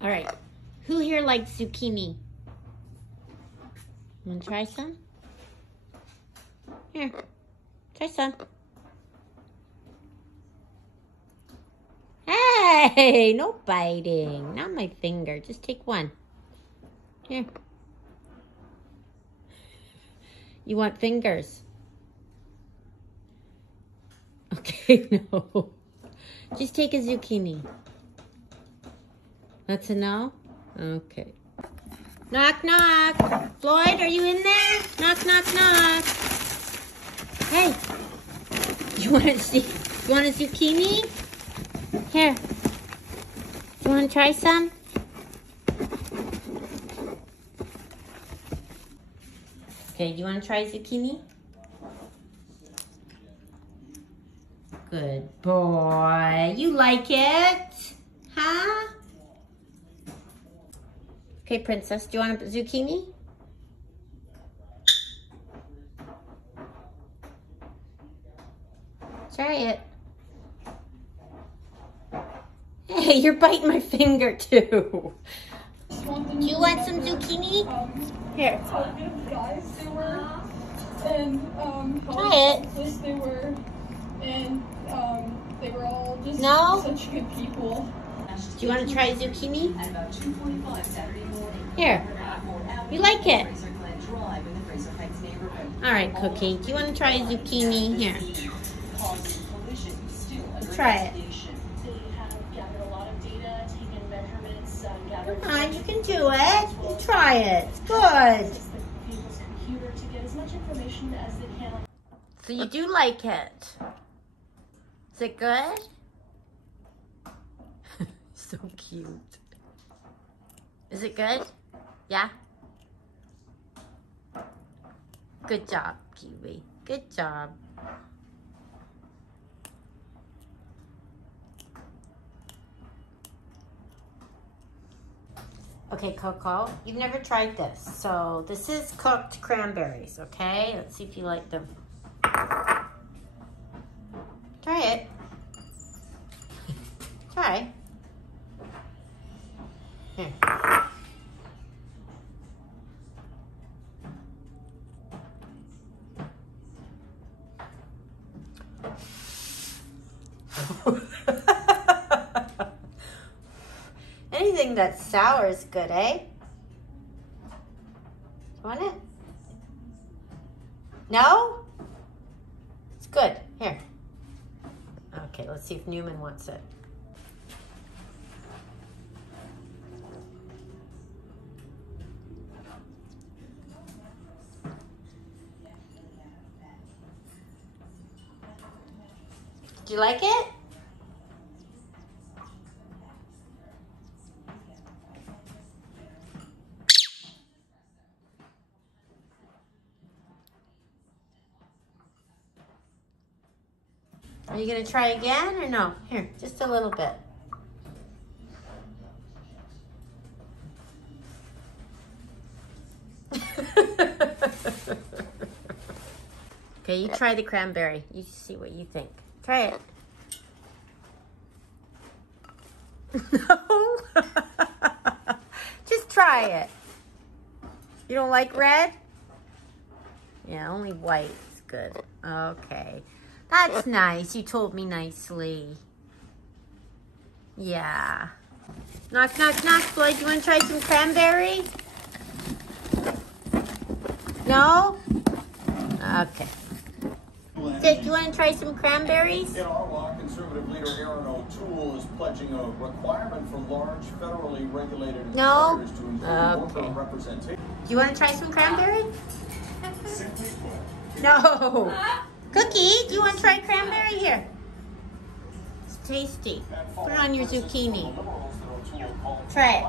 All right. Who here likes zucchini? Want to try some? Here. Try some. Hey, no biting. Not my finger. Just take one. Here. You want fingers? Okay, no. Just take a zucchini. That's a no? Okay. Knock, knock. Floyd, are you in there? Knock, knock, knock. Hey. You want to see? You want a zucchini? Here. Do you want to try some? Okay, do you want to try zucchini? Good boy. You like it? Huh? Okay, Princess, do you want a zucchini? Try it. Hey, you're biting my finger too. Do you want some zucchini? Here. Guys they were, and try it. They were, and they were all just such good people. Do you want to try zucchini? Here. You like it? All right, Cookie. Do you want to try zucchini? Here. Try it. Come on, you can do it. You try it. Good. So you do like it. Is it good? So cute. Is it good? Yeah? Good job, Kiwi. Good job. Okay, Coco, you've never tried this. So this is cooked cranberries, okay? Let's see if you like them. Try it. Try. Here. Anything that's sour is good, eh? Want it? No? It's good. Here. Okay, let's see if Newman wants it. Do you like it? Are you going to try again or no? Here, just a little bit. Okay, you try the cranberry. You see what you think. Try it. No? Just try it. You don't like red? Yeah, only white is good. Okay. That's nice. You told me nicely. Yeah. Knock, knock, knock. Floyd, do you want to try some cranberry? No? Okay. Do you want to try some cranberries? In Ottawa, Conservative leader Aaron O'Toole is pledging a requirement for large federally regulated employers to include worker representation. Do you want to try some cranberry? No. Cookie, do you want to try cranberry? Here. It's tasty. Put it on your zucchini. Try it.